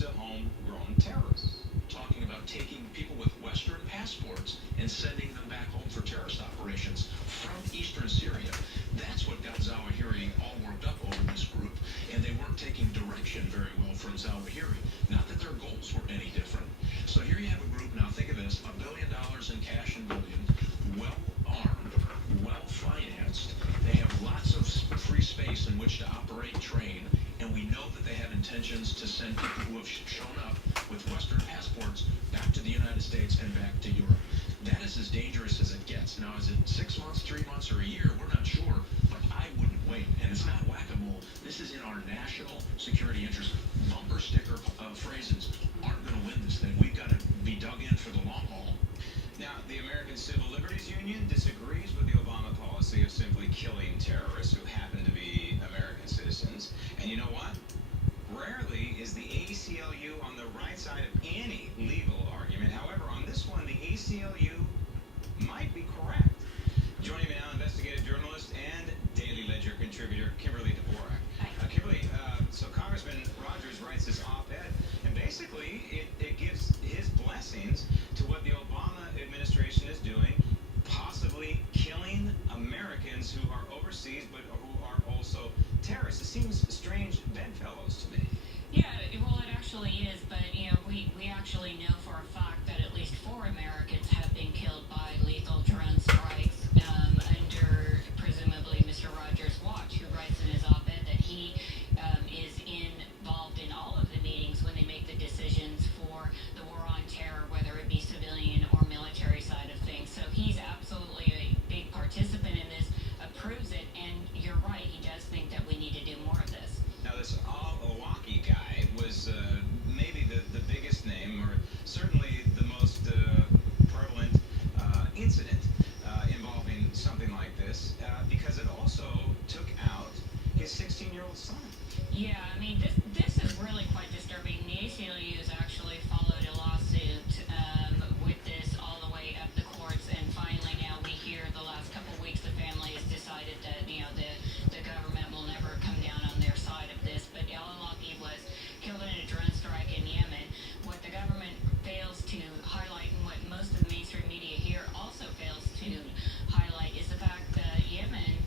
to homegrown terrorists, talking about taking people with Western passports and sending them back home for terrorist operations from eastern Syria. That's what got Zawahiri all worked up over this group, and they weren't taking direction very well from Zawahiri. Not that their goals were any different. So here you have a group, now think of this, $1 billion in cash and bullion, well-armed, well-financed. They have lots of free space in which to operate, train, and we know that they have intentions to send people who have shown up with Western passports back to the United States and back to Europe. That is as dangerous as it gets. Now, is it 6 months, 3 months, or a year? We're not sure, but I wouldn't wait. And it's not whack-a-mole. This is in our national security interest. Bumper sticker phrases aren't going to win this thing. We've got to be dug in for the long haul. Now, the American Civil Liberties Union disagrees with the Obama policy of simply killing terrorists who happen to be American citizens. And you know what? Rarely is the ACLU on the right side of any legal argument. However, on this one, the ACLU might be correct. Joining me now, investigative journalist and Daily Ledger contributor Kimberly Dvorak. Kimberly, so Congressman Rogers writes this op-ed, and basically it gives his blessings to what the Obama administration is doing, possibly killing Americans who are overseas but who are also terrorists. It seems strange bedfellows to me. Yeah, well, it actually is, but we actually know for a fact that at least 4 Americans have been killed by lethal drone strikes under presumably Mr. Rogers' watch, who writes in his op-ed that he is involved in all of the meetings when they make the decisions for the war on terror, whether it be civilian or military side of things. So he's absolutely a big participant in this, approves it, and you're right, he does think that we need to do more of this. Now, this al-Awlaki guy was maybe the biggest name, or certainly the most prevalent incident involving something like this, because it also took out his 16-year-old son. Yeah, I mean, this is really quite disturbing. The ACLU has actually followed a lawsuit with this all the way up the courts, and finally now we hear the last couple of weeks the family has decided that, the government will never come down on their side of this. But al-Awlaki was killed in a drone strike in Yemen. What the government fails to highlight, and what most of the mainstream media here also fails to highlight, is the fact that Yemen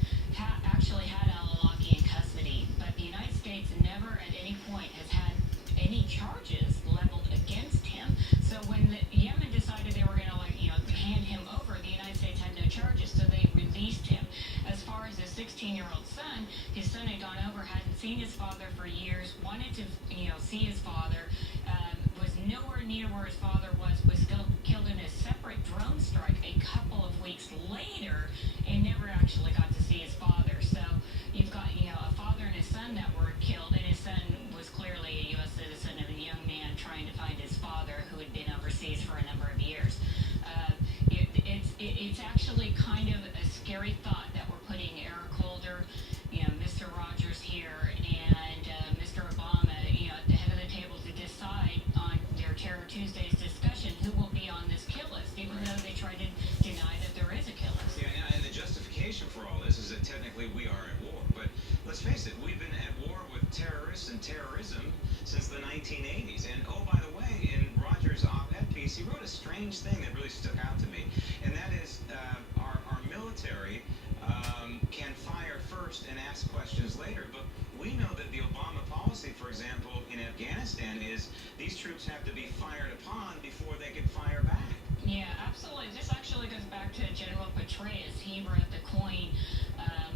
actually had al-Awlaki in custody, but the United States never at any point has had any charges leveled against him. So when Yemen decided they were going to hand him over, the United States had no charges, so they released him. As far as his 16-year-old son, his son had gone over, hadn't seen his father for years, wanted to see his father, was nowhere near where his father was still killed in a separate drone strike a couple of weeks later, and never actually got to see his father. So you've got a father and his son that were killed, and his son was clearly a U.S. citizen and a young man trying to find his father who had been overseas for a number of years. It's actually kind of a scary thought that we're putting Eric Holder, Mr. Rogers here, and Mr. Obama, at the head of the table to decide on their Terror Tuesdays discussion who will be on this kill list, even though they try to deny that there is a kill list. Yeah, and the justification for all this is that technically we are at war. But let's face it, we've been at war with terrorists and terrorism since the 1980s. And oh, by the way, in Rogers' op-ed piece, he wrote a strange thing that really stuck out to me, and that is our military can fire first and ask questions later. But we know that the Obama policy, for example, in Afghanistan is these troops have to be fired upon before they can fire back. Yeah, absolutely. This actually goes back to General Petraeus. He wrote the COIN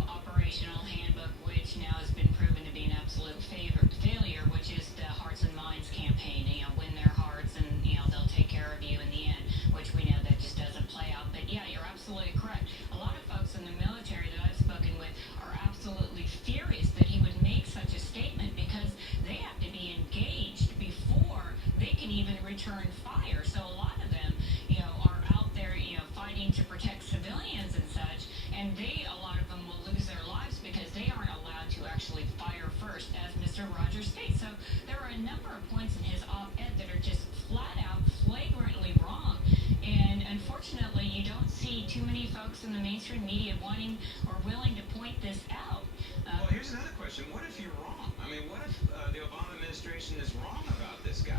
operational handbook, which now has been proven to be an absolute failure, which is the Hearts and Minds campaign. Win their hearts, and they'll take care of you in the end, which we know that just doesn't play out. But yeah, you're absolutely correct. A lot of folks in the military that I've spoken with are absolutely furious that he would make such a statement, because they have to be engaged before they can even return fire. So a lot of them, are out there, fighting to protect civilians and such, and a lot of them will lose their lives because they aren't allowed to actually fire first, as Mr. Rogers states. So there are a number of points in his op-ed that are just flat out, flagrantly wrong. And unfortunately, you don't see too many folks in the mainstream media wanting or willing to point this out. Well, here's another question. What if you're wrong? I mean, what if the Obama administration is wrong about this guy?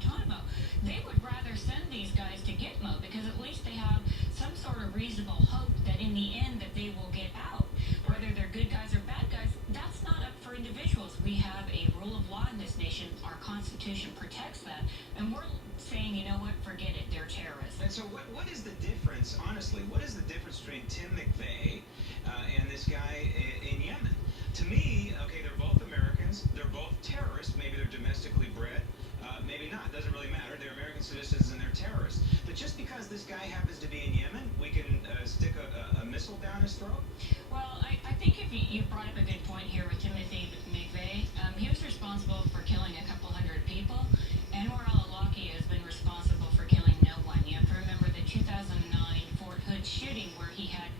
Guantanamo. They would rather send these guys to Gitmo because at least they have some sort of reasonable hope that in the end that they will get out. Whether they're good guys or bad guys, that's not up for individuals. We have a rule of law in this nation. Our Constitution protects that. And we're saying, you know what, forget it, they're terrorists. And so what is the difference, honestly, what is the difference between Tim McVeigh and this guy in Yemen? To me, okay, they're both Americans, they're both terrorists, maybe they're domestically bred, maybe not, doesn't really matter, they're American citizens and they're terrorists. But just because this guy happens to be in Yemen, we can stick a missile down his throat? Well, I think if you brought up a good point here with Timothy McVeigh, he was responsible for killing a couple hundred people. Anwar al-Awlaki has been responsible for killing no one. You have to remember the 2009 Fort Hood shooting where he had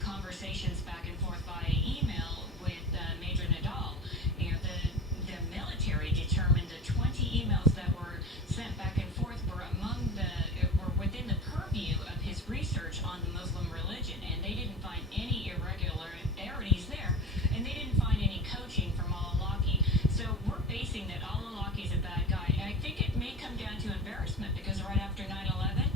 conversations back and forth via email with Major Nadal. You know, the military determined the 20 emails that were sent back and forth were within the purview of his research on the Muslim religion, and they didn't find any irregularities there, and they didn't find any coaching from al-Awlaki. So we're basing that al-Awlaki is a bad guy. And I think it may come down to embarrassment because right after 9/11,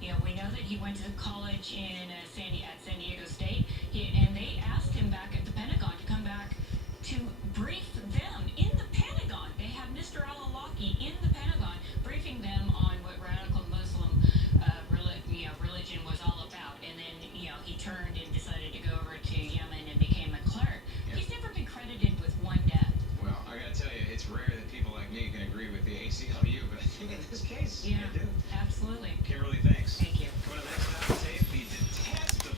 you know, we know that he went to college in San Diego State, and they asked him back at the Pentagon to come back to brief them in the Pentagon. They have Mr. al-Awlaki in the Pentagon briefing them on what radical Muslim religion was all about, and then, you know, he turned and